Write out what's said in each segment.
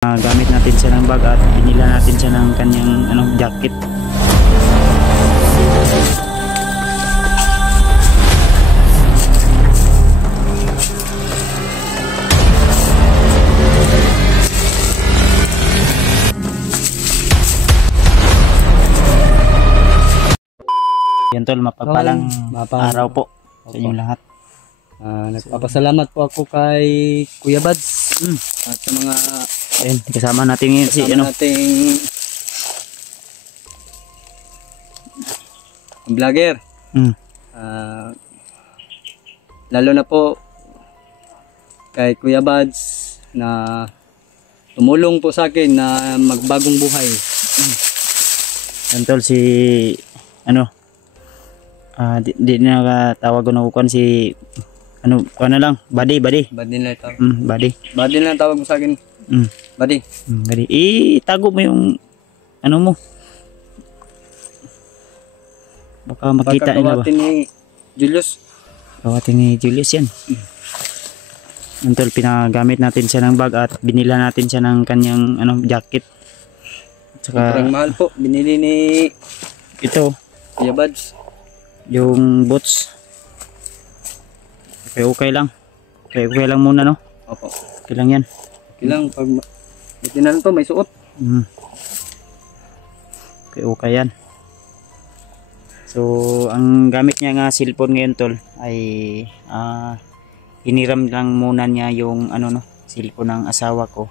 Gamit natin siya ng bag at binila natin siya ng kanyang jacket. Yan tol, mapagpalang araw po sa inyong lahat. Nagpapasalamat po ako kay Kuya Bads at sa mga kasama natin ngayon si nating vlogger. Lalo na po kay Kuya Bads na tumulong po sa akin na magbagong buhay. Yan tol, si di na nakatawag ko na kukuan si kuan na lang, buddy na tawag. Buddy na tawag mo sa akin. Buddy. Itago mo yung mo. Baka makita nila ba? Kawatin ni Julius. Kawatin ni Julius yan. Tol, pinagamit natin siya ng bag at binila natin siya ng kanyang jacket. Saka sobrang mahal po. Binili ni ito Kuya Bads yung boots. Okay lang. Okay lang muna, no? Opo. Okay lang yan. Okay lang. Pag buti na lang to, may suot. Okay yan. So, ang gamit niya nga cellphone ngayon tol ay hiniram lang muna niya yung cellphone ng asawa ko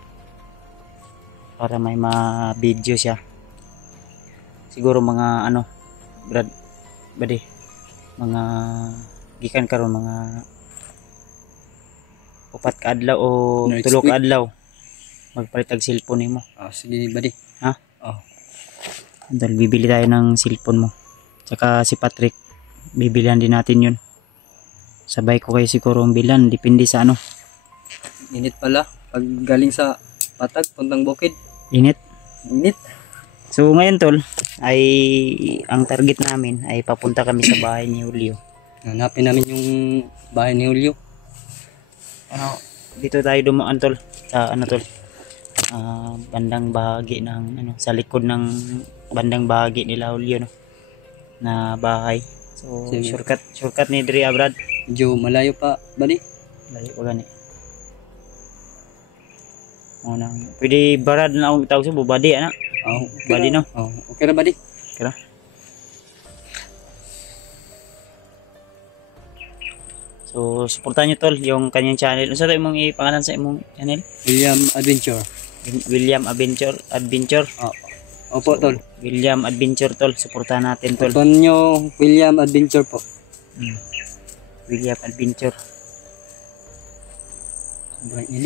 para may ma-video siya. Siguro mga mga gikan karon mga 4 ka adlaw o 3 ka adlaw magpalit og cellphone nimo. Sige buddy. Ha? Dahil bibili tayo ng cellphone mo. Tsaka si Patrick, bibilihan din natin yun. Sabay ko kayo siguro ang bilan, depende sa Init pala pag galing sa Patag puntang Bukid. Init. So ngayon tol, ay ang target namin ay papunta kami sa bahay ni Julio. Hanapin namin yung bahay ni Julio. Dito tayo dumaan tol sa tol. Bandang bahagi ng sa likod ng bandang bahagi nila Julio na bahay. So shortcut ni Dre Brad. Medyo malayo pa buddy. Malayo pa gani. Pwede Brad na akong tawag sa buddy Okay buddy no? Okay na buddy. Okay na. So suportahan nyo tol yung kanyang channel. Ano sa tayo mong ipangalan sa imong channel? William Adventure. William Adventure. Opo tol. William Adventure tol. Suportahan natin tol. Suportahan nyo William Adventure po. William Adventure.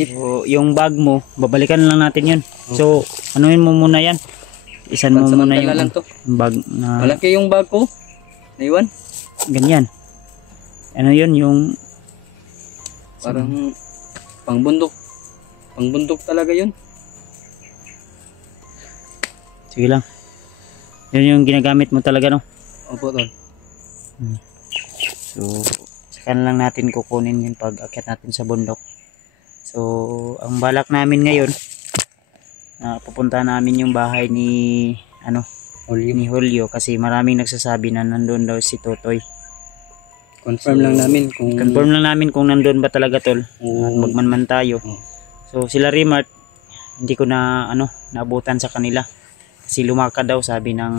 So, yung bag mo, babalikan lang natin yun. So, anuin mo muna yan. Isan mo muna yung bag na... Malaki yung bag ko. Naiwan. Ganyan. Ano yun, yung... Parang pangbundok. Pangbundok talaga yun. Sige lang. Yun yung ginagamit mo talaga, no? Opo, tol. So, saka lang natin kukunin yun pag akyat natin sa bundok. So, ang balak namin ngayon, pupunta namin yung bahay ni Julio kasi maraming nagsasabi na nandun daw si Totoy. Confirm lang namin kung nandun ba talaga tol. Magmanman tayo. So, sila Remart, hindi ko na naabutan sa kanila. Kasi lumakad daw sabi ng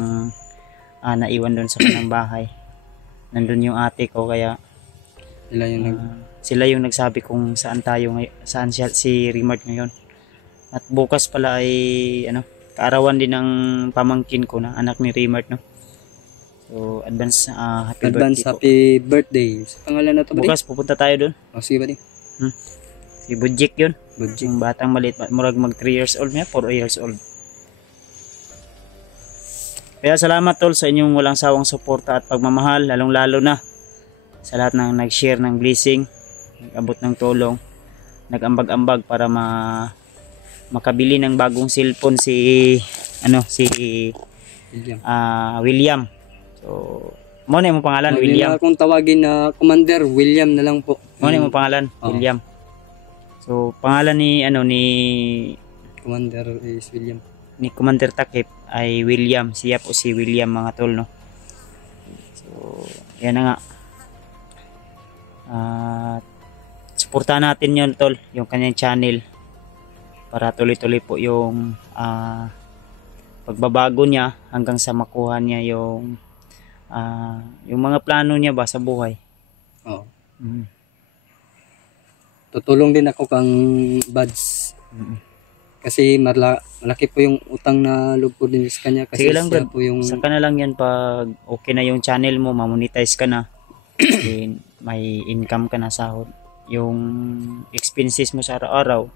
naiwan doon sa kanang bahay. Nandun yung ate ko kaya sila yung nagsabi kung saan si Remart ngayon. At bukas pala ay kaarawan din ng pamangkin ko na anak ni Remart, no. So advance happy birthday. Sa pangalan na to buddy. Bukas pupunta tayo doon. Sige buddy. Si Budjik yun. Budjik. Yung batang maliit, murag mag 3 years old niya, 4 years old. Kaya salamat tol sa inyong walang sawang suporta at pagmamahal, lalong lalo na sa lahat ng nag-share ng blessing, nag-abot ng tulong, nag-ambag-ambag para makabili ng bagong cellphone si William. So, mo na yung pangalan, William. Kung tawagin na Commander William na lang po. Mo na yung pangalan, William. So, pangalan ni Commander is William. Ni Commander Takip ay William. Siya po si William mga tol, no? So, yan na nga. Suportahan natin yun tol, yung kanyang channel. Para tuloy-tuloy po yung pagbabago niya hanggang sa makuha niya yung mga plano niya ba sa buhay. Oo. Mm. Tutulong din ako kang Buds. Mm. Kasi malaki po yung utang na loob ko din sa kanya. Kasi Sige lang, siya Brad. po yung... Saka na lang yan pag okay na yung channel mo, mamonetize ka na. Then, may income ka na sahod. Yung expenses mo sa araw-araw,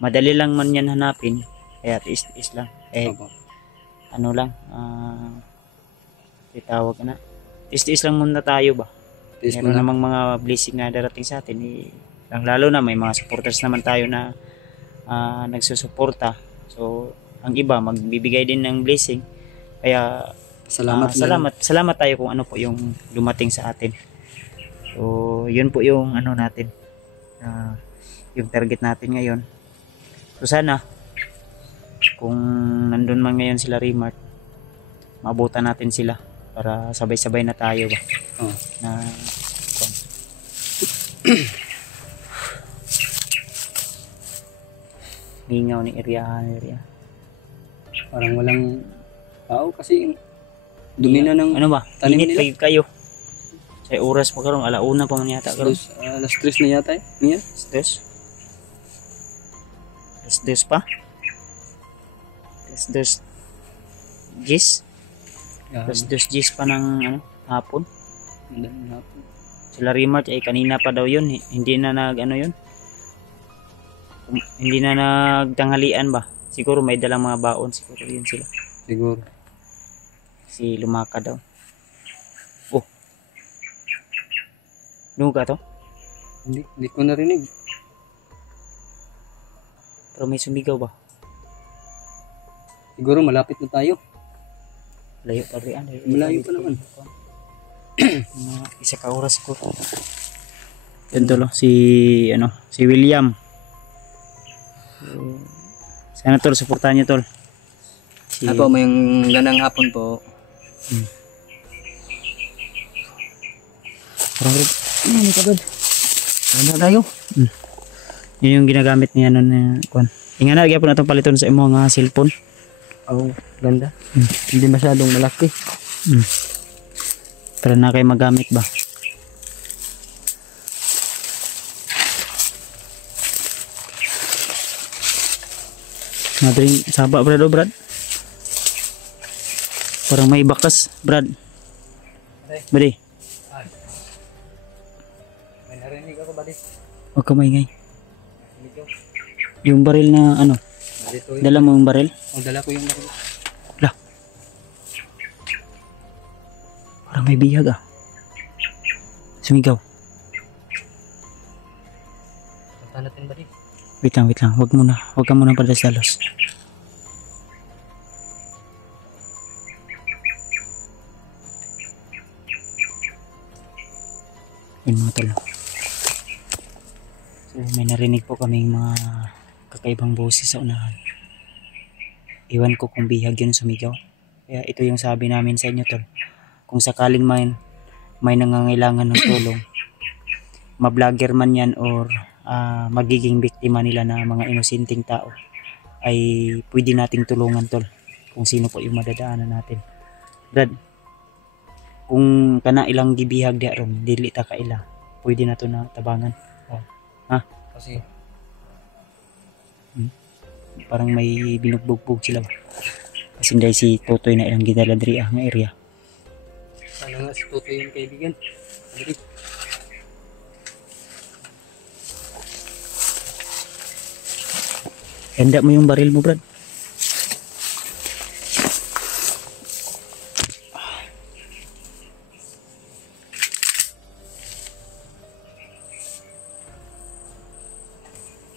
madali lang man yan hanapin. Kaya is lang. Opo. Ano lang, itawag ka na. Is lang muna tayo ba? Tiis mo Meron lang. namang mga blessing na darating sa atin. Lalo na may mga supporters naman tayo na nagsusuporta. So, ang iba magbibigay din ng blessing. Kaya Salamat na. salamat tayo kung ano po yung dumating sa atin. So, yun po yung ano natin. Yung target natin ngayon. So, sana kung nandun man ngayon sila Remart, maabutan natin sila para sabay-sabay na tayo ba. Oh. Na mingaw ni area. Parang walang tao kasi dumi na ng Ano ba? tanim Init nila. kayo. Sa oras pa karon, alauna pa man yata karon. alas 3 na yata eh. Niya? Alas dos pa? Alas dos gis? Alas dos gis pa ng ano, hapon. Sila Remart ay kanina pa daw yun. Hindi na nag ano yun. Hindi na nagtanghalian ba? Siguro may dalang mga baon. Siguro yun sila. Siguro. Si Lumaka daw. Oh. Nuga to? Hindi ko narinig. Pero may sumigaw ba? Siguro malapit na tayo. Layo pa rin. Malayo pa naman. Mga isa ka oras ko. Yan tol, si William. Sana tol, suportahan niyo tol. Apo, may gandang hapon po. Parang ano ka bad? Ano tayo? Yun yung ginagamit niya nun na kuan. Inga na, lagyan po na itong paliton sa imo nga cellphone. Oh, ganda. Hindi masyadong malaki. Para na kayo magamit ba? Natin saba Brad, Brad. Parang may bakas, Brad. Badi, May narinig ako ba dito? huwag ka maingay. Yung baril na ano, Dito dala mo yung baril? dala ko yung baril. Lah. Parang may bihag ah. Sumigaw. Punta natin ba dito? Wait lang. Huwag ka muna padalos-dalos. Yun mga tol. So may narinig po kaming mga kakaibang boses sa unahan. Iwan ko kung bihag yun sumigaw. Kaya ito yung sabi namin sa inyo tol. Kung sakaling may nangangailangan ng tulong, ma-vlogger man yan or magiging biktima nila na mga inosenteng tao, ay pwede nating tulungan tol kung sino po yung madadaanan natin. Brad, kung kana ilang gibihag di aron dili ta kaila, pwede na to na tabangan. Kasi Parang may binugbugbog sila ba? Kasi dahil si Totoy na ilang gidala diri nga area. sana nga si Toto yung kaibigan. Dali. Handa mo yung baril mo, Brad.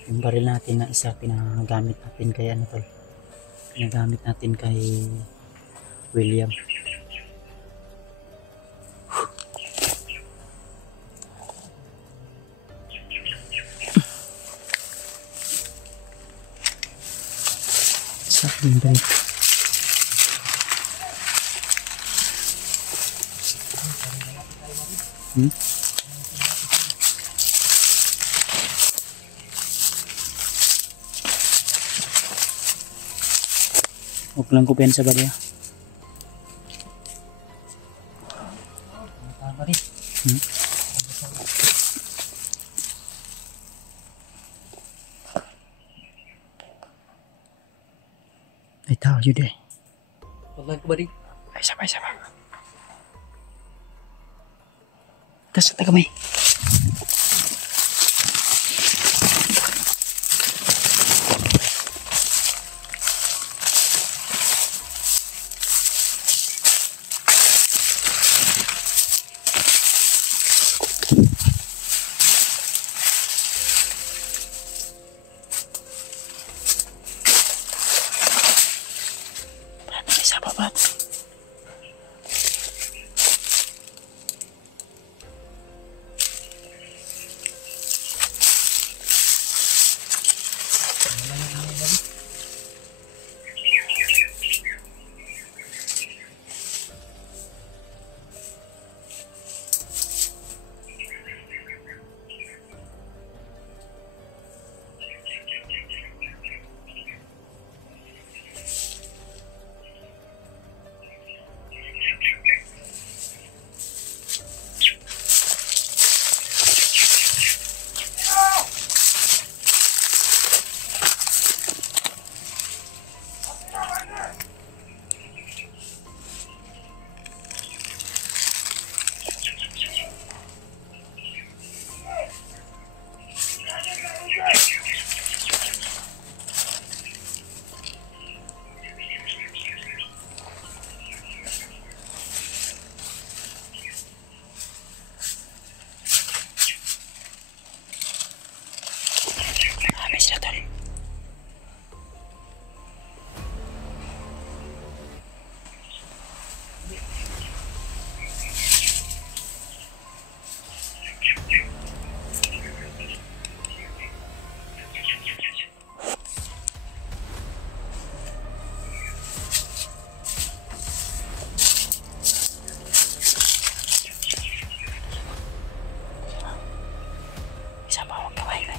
Yung baril natin na isa pinagamit natin kay ano tol. Pinagamit natin kay William. Sakling pa rin. Huwag lang ko pensa ba niya? Ay tao yun eh. Wala ko ba rin? Ay sabay. Kasat na kami. Isa pa ba? Sila tol. Isang bawang kamay na.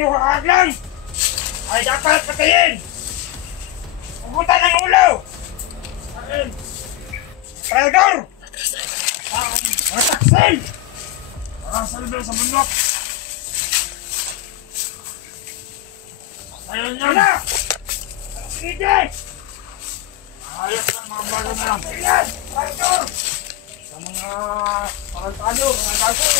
Sinuhag lang ay dapat patayin. Pumunta ng ulo. Akin. Traidor. Mga taksil. Mga salibel sa bundok. Patayin nyo na. Sige. Ayos lang mga bago na lang. Ayan. Traidor. Sa mga parantado, mga gago.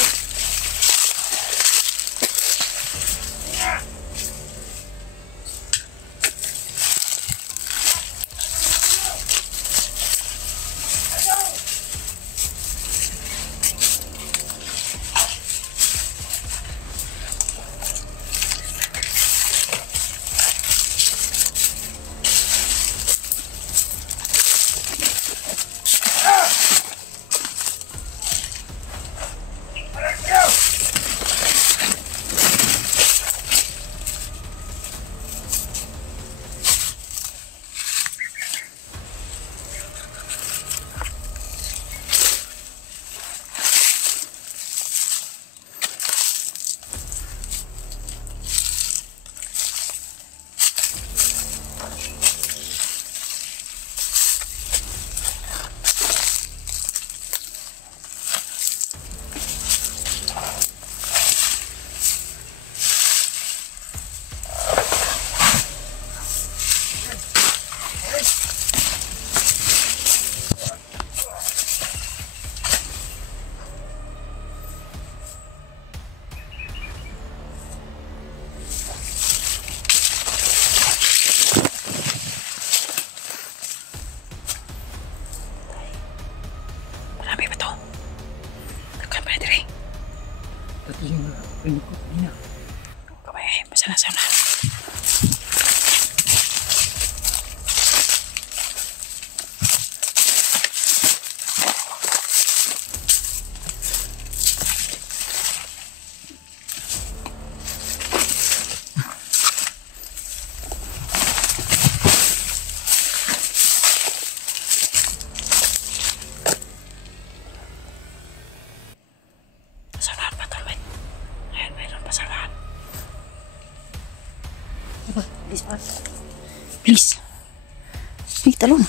Kamay, masalasaw na. Please, par. Please. Ay, talon.